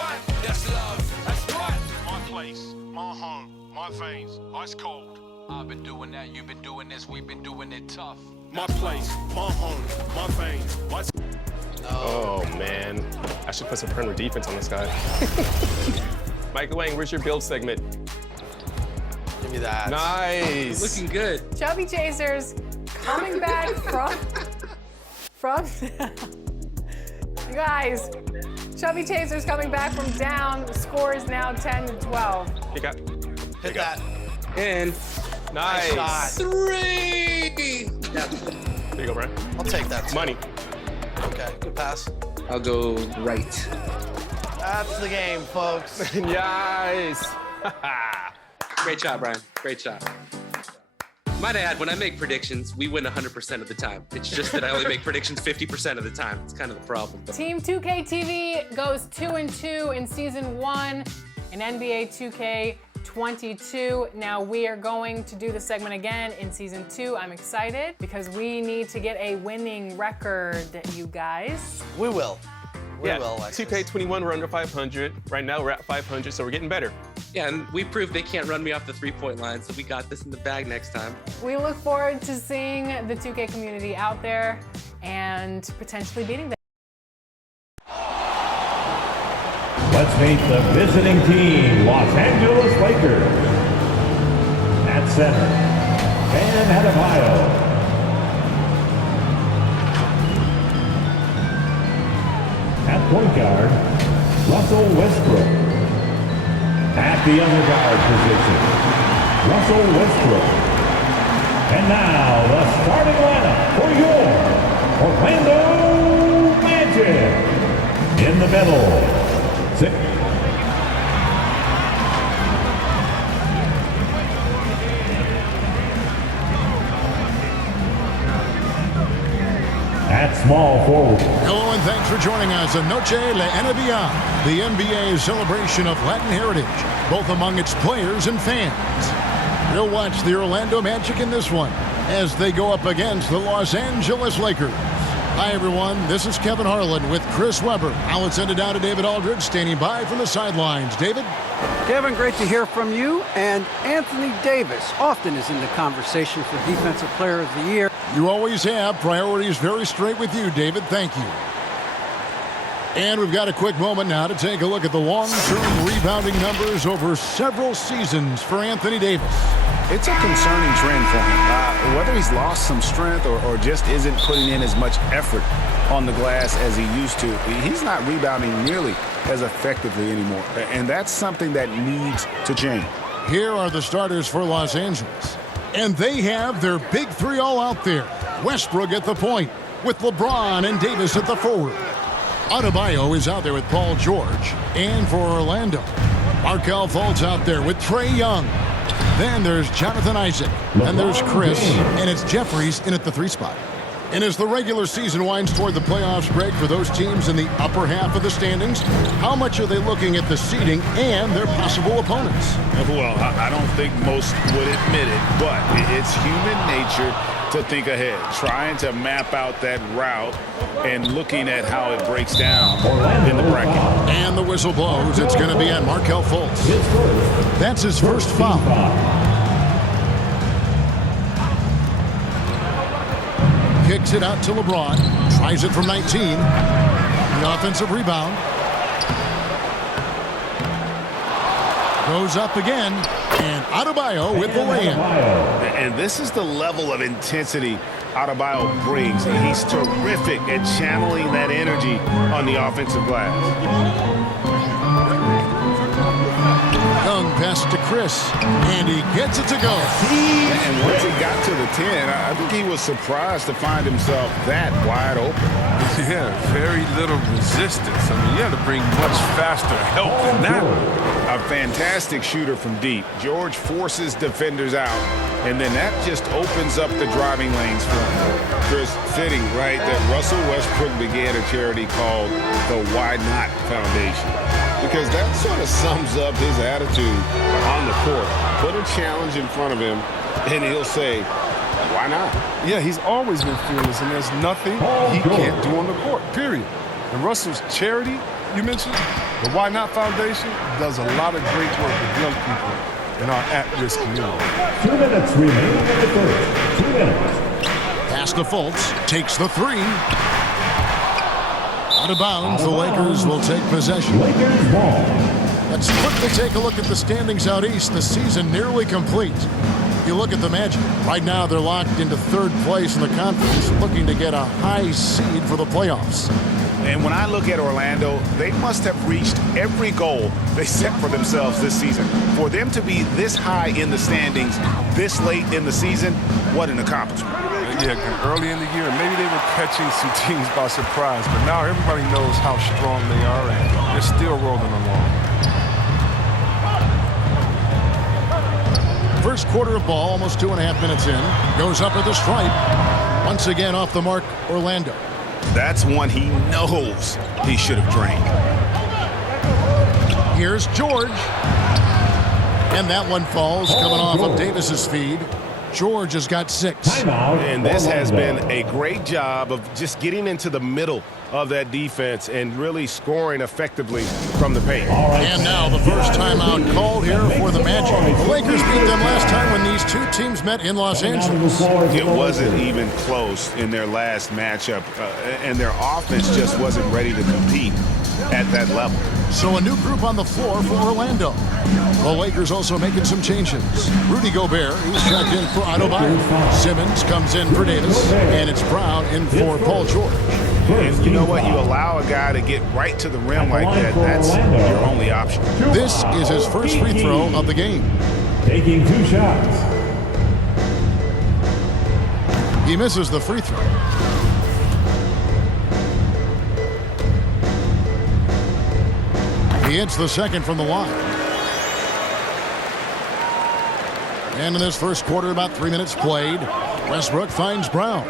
right, that's love, that's right. My place, my home, my veins, ice cold. I've been doing that, you've been doing this, we've been doing it tough. My place, my home, my veins, ice. Oh, man. I should put some perimeter defense on this guy. Michael Wang, where's your build segment? Give me that. Nice. Looking good. Chubby Chasers coming back from you guys. Chubby Chasers coming back from down. The score is now 10-12. Pick up. Hit that. And Nice. Shot. 3. There you go, Brian. I'll take that. Too. Money. Okay, good pass. I'll go right. That's the game, folks. Nice. Great shot, Brian. Great shot. Might add, when I make predictions, we win 100% of the time. It's just that I only make predictions 50% of the time. It's kind of the problem. Team 2K TV goes 2-2 in season 1 in NBA 2K22. Now we are going to do the segment again in season 2. I'm excited because we need to get a winning record, you guys. We will. We Yeah, will, Alexis. 2K21, we're under 500. Right now, we're at 500, so we're getting better. Yeah, and we proved they can't run me off the three-point line, so we got this in the bag next time. We look forward to seeing the 2K community out there and potentially beating them. Let's meet the visiting team, Los Angeles Lakers. At center, Bam Adebayo. At point guard, Russell Westbrook. At the other guard position, Russell Westbrook. And now the starting lineup for your Orlando Magic. In the middle, 6. At small forward. Hello and thanks for joining us on Noche La NBA, the NBA's celebration of Latin heritage, both among its players and fans. We'll watch the Orlando Magic in this one as they go up against the Los Angeles Lakers. Hi everyone, this is Kevin Harlan with Chris Webber. Now let's send it down to David Aldridge standing by from the sidelines. David? Kevin, great to hear from you. And Anthony Davis often is in the conversation for Defensive Player of the Year. You always have. Priorities very straight with you, David. Thank you. And we've got a quick moment now to take a look at the long-term rebounding numbers over several seasons for Anthony Davis. It's a concerning trend for him. Whether he's lost some strength or just isn't putting in as much effort on the glass as he used to, he's not rebounding nearly as effectively anymore. And that's something that needs to change. Here are the starters for Los Angeles. And they have their big three all out there. Westbrook at the point with LeBron and Davis at the forward. Adebayo is out there with Paul George. And for Orlando, Markelle Fultz out there with Trae Young. Then there's Jonathan Isaac. And there's Chris. And it's Jeffries in at the 3 spot. And as the regular season winds toward the playoffs, Greg, for those teams in the upper half of the standings, how much are they looking at the seeding and their possible opponents? Well, I don't think most would admit it, but it's human nature to think ahead, trying to map out that route and looking at how it breaks down in the bracket. And the whistle blows. It's going to be on Markelle Fultz. That's his first foul. Kicks it out to LeBron. Tries it from 19. The offensive rebound. Goes up again. And Adebayo with the lay-in. And this is the level of intensity Adebayo brings. He's terrific at channeling that energy on the offensive glass. Young pass to Chris, and he gets it to go. And once he got to the 10, I think he was surprised to find himself that wide open. Yeah, very little resistance. I mean, you have to bring much faster help than that. A fantastic shooter from deep. George forces defenders out, and then that just opens up the driving lanes for him. Chris, fitting, right, that Russell Westbrook began a charity called the Why Not Foundation. Because that sort of sums up his attitude on the court. Put a challenge in front of him, and he'll say, why not? Yeah, he's always been fearless, and there's nothing he can't do on the court, period. And Russell's charity, you mentioned, The Why Not Foundation does a lot of great work with young people in our at-risk community. 2 minutes remaining in the first. 2 minutes. Pass to Fultz. Takes the three. Out of bounds, the Lakers will take possession. Lakers ball. Let's quickly take a look at the standings out east. The season nearly complete. You look at the Magic. Right now, they're locked into third place in the conference, looking to get a high seed for the playoffs. And when I look at Orlando, they must have reached every goal they set for themselves this season. For them to be this high in the standings this late in the season, what an accomplishment. Yeah, early in the year, maybe they were catching some teams by surprise, but now everybody knows how strong they are, and they're still rolling along. First quarter of ball, almost 2.5 minutes in. Goes up at the stripe. Once again off the mark, Orlando. That's one he knows he should have drained. Here's George. And that one falls, coming off of Davis's feed. George has got 6. Timeout. And this has been a great job of just getting into the middle of that defense and really scoring effectively from the paint. And now the first timeout called here for the Magic. The Lakers beat them last time when these two teams met in Los Angeles. It wasn't even close in their last matchup, and their offense just wasn't ready to compete at that level. So a new group on the floor for Orlando. The Lakers also making some changes. Rudy Gobert, he's checked in for Adebayo. Simmons comes in for Davis, and it's Brown in for Paul George. And you know what? You allow a guy to get right to the rim like that, that's your only option. This is his first free throw of the game. Taking 2 shots. He misses the free throw. He hits the second from the line. And in this first quarter, about 3 minutes played, Westbrook finds Brown.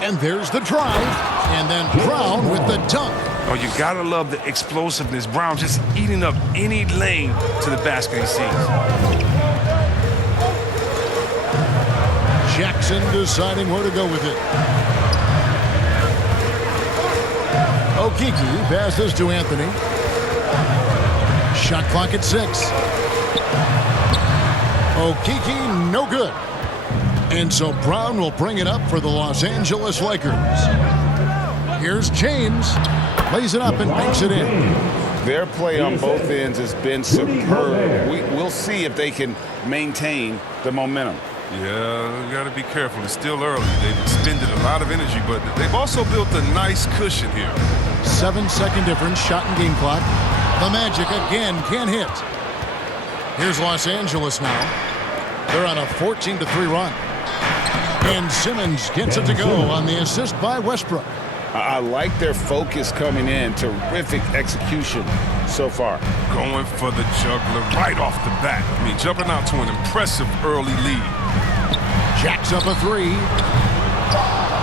And there's the drive. And then Brown with the dunk. Oh, you gotta love the explosiveness. Brown just eating up any lane to the basket he sees. Jackson deciding where to go with it. Okeke passes to Anthony. Shot clock at 6. Okeke, no good. And so Brown will bring it up for the Los Angeles Lakers. Here's James. Lays it up and banks it in. Their play on both ends has been superb. We'll see if they can maintain the momentum. Yeah, you got to be careful. It's still early. They've expended a lot of energy, but they've also built a nice cushion here. 7-second difference, shot and game clock. The Magic again can't hit. Here's Los Angeles now. They're on a 14-3 run. And Simmons gets it to go on the assist by Westbrook. I like their focus coming in. Terrific execution so far. Going for the juggler right off the bat. I mean, jumping out to an impressive early lead. Jacks up a 3.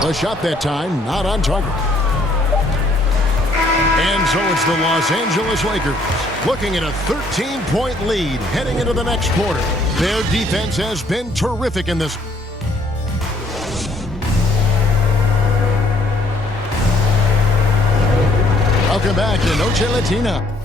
The shot that time, not on target. And so it's the Los Angeles Lakers looking at a 13-point lead heading into the next quarter. Their defense has been terrific in this. Welcome back to Noche Latina.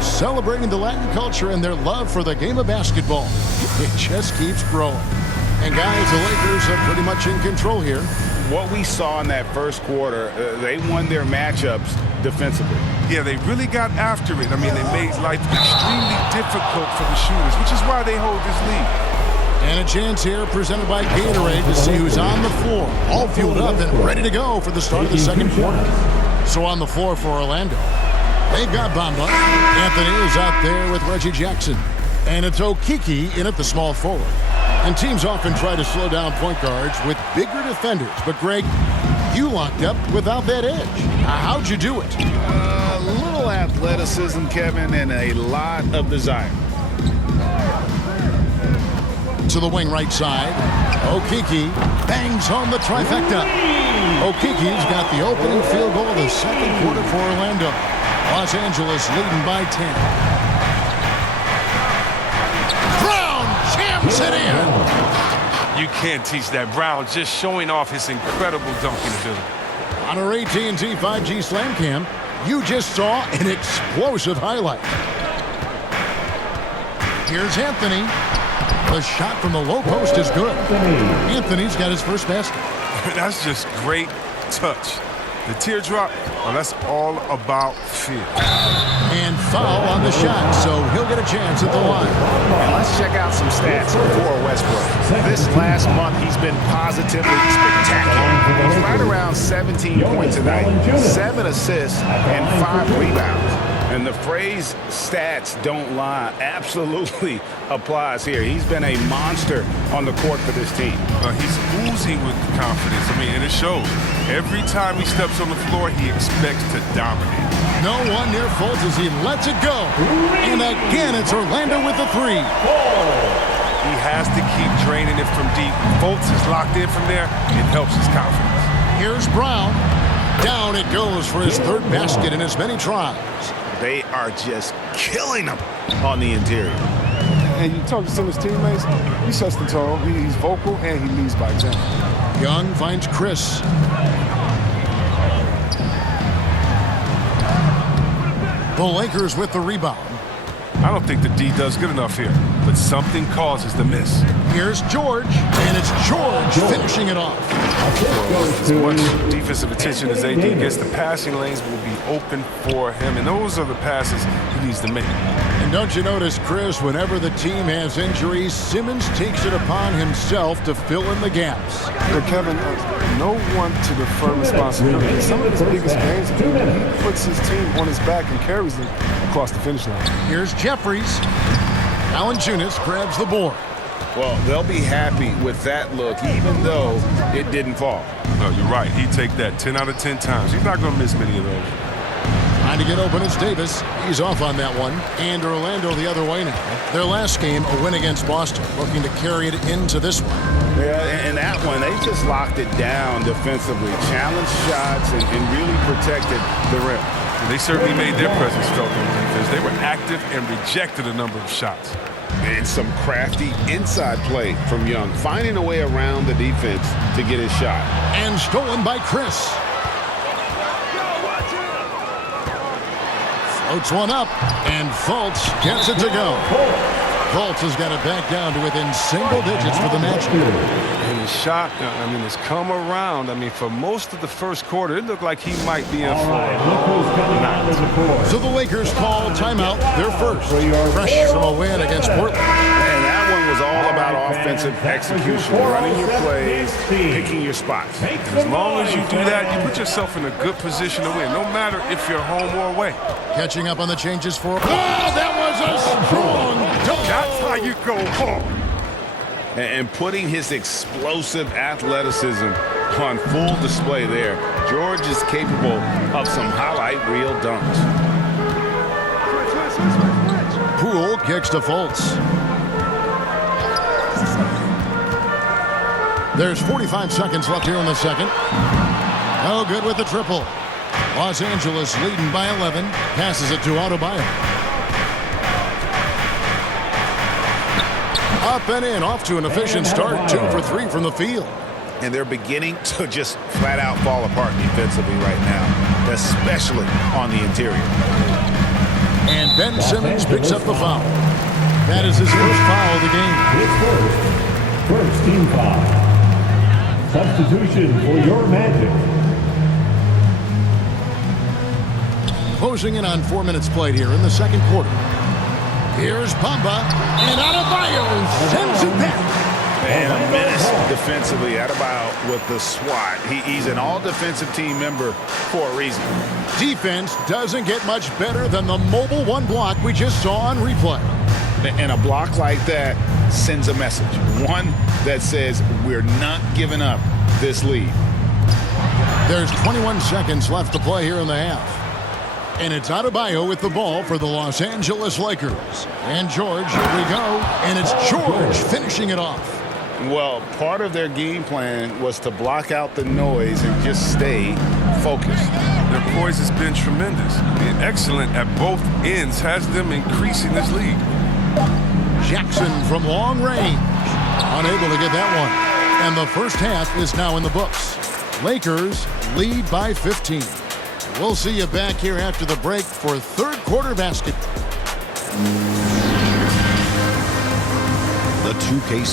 Celebrating the Latin culture and their love for the game of basketball. It just keeps growing. And guys, the Lakers are pretty much in control here. What we saw in that first quarter, they won their matchups defensively. Yeah, they really got after it. I mean, they made life extremely difficult for the shooters, which is why they hold this lead. And a chance here presented by Gatorade to see who's on the floor. All fueled up and ready to go for the start of the second quarter. So on the floor for Orlando, they've got Bamba. Anthony is out there with Reggie Jackson. And it's Okiki in at the small forward. And teams often try to slow down point guards with bigger defenders. But, Greg, you locked up without that edge. How'd you do it? A little athleticism, Kevin, and a lot of desire. To the wing right side. Okiki bangs home the trifecta. Okiki's got the opening field goal of the second quarter for Orlando. Los Angeles leading by 10. Brown jams it in. You can't teach that. Brown just showing off his incredible dunking ability. On our AT&T 5G Slam Cam, you just saw an explosive highlight. Here's Anthony. The shot from the low post is good. Anthony's got his first basket. That's just great touch. The teardrop, well, that's all about feel. And foul on the shot, so he'll get a chance at the line. And let's check out some stats for Westbrook. This last month, he's been positively spectacular. He's right around 17 points a night, 7 assists, and 5 rebounds. And the phrase stats don't lie absolutely applies here. He's been a monster on the court for this team. He's oozing with confidence. I mean, and it shows. Every time he steps on the floor, he expects to dominate. No one near Fultz as he lets it go. And again, it's Orlando with the three. He has to keep draining it from deep. Fultz is locked in from there. It helps his confidence. Here's Brown. Down it goes for his third basket in as many tries. They are just killing him on the interior. And you talk to some of his teammates, he sets the tone, he's vocal, and he leads by example. Young finds Chris. The Lakers with the rebound. I don't think the D does good enough here, but something causes the miss. Here's George, and it's George finishing it off. As much defensive attention as AD gets, the passing lanes will be open for him, and those are the passes he needs to make. And don't you notice, Chris, whenever the team has injuries, Simmons takes it upon himself to fill in the gaps. But Kevin, no one to defer responsibility. In some of his biggest games, he puts his team on his back and carries them across the finish line. Here's Jeffries. Valanciunas grabs the board. Well, they'll be happy with that look, even though it didn't fall. No, you're right. He'd take that 10 out of 10 times. He's not going to miss many of those. Trying to get open is Davis. He's off on that one. And Orlando the other way now. Their last game, a win against Boston, looking to carry it into this one. Yeah, and that one, they just locked it down defensively, challenged shots, and really protected the rim. And they certainly made their presence felt on defense. They were active and rejected a number of shots. And some crafty inside play from Young, finding a way around the defense to get his shot. And stolen by Chris. Floats one up, and Fultz gets it to go. Fultz has got it back down to within single digits for the match. And his shot, I mean, has come around. I mean, for most of the first quarter, it looked like he might be in for a night. So the Lakers call timeout, their first. Fresh from a win against Portland. And that one was all about offensive execution, running your plays, picking your spots. As long as you do that, you put yourself in a good position to win, no matter if you're home or away. Catching up on the changes for... Oh, that was a strong dunk. That's how you go home. And putting his explosive athleticism on full display there. George is capable of some highlight reel dunks. Poole kicks to Fultz. There's 45 seconds left here in the second. No good with the triple. Los Angeles leading by 11. Passes it to Adebayo. Up and in, off to an efficient start. 2 for 3 from the field. And they're beginning to just flat out fall apart defensively right now, especially on the interior. And Ben Simmons picks up the foul. That is his first foul of the game. First team foul. Substitution for your Magic. Closing in on 4 minutes played here in the second quarter. Here's Bamba, and Adebayo sends it back. And a menace defensively. Adebayo with the swat. He's an all-defensive team member for a reason. Defense doesn't get much better than the mobile one block we just saw on replay. And a block like that sends a message. One that says we're not giving up this lead. There's 21 seconds left to play here in the half. And it's Adebayo with the ball for the Los Angeles Lakers. And George, here we go. And it's George finishing it off. Well, part of their game plan was to block out the noise and just stay focused. Their poise has been tremendous. Being excellent at both ends has them increasing this lead. Jackson from long range. Unable to get that one. And the first half is now in the books. Lakers lead by 15. We'll see you back here after the break for third quarter basketball. The 2K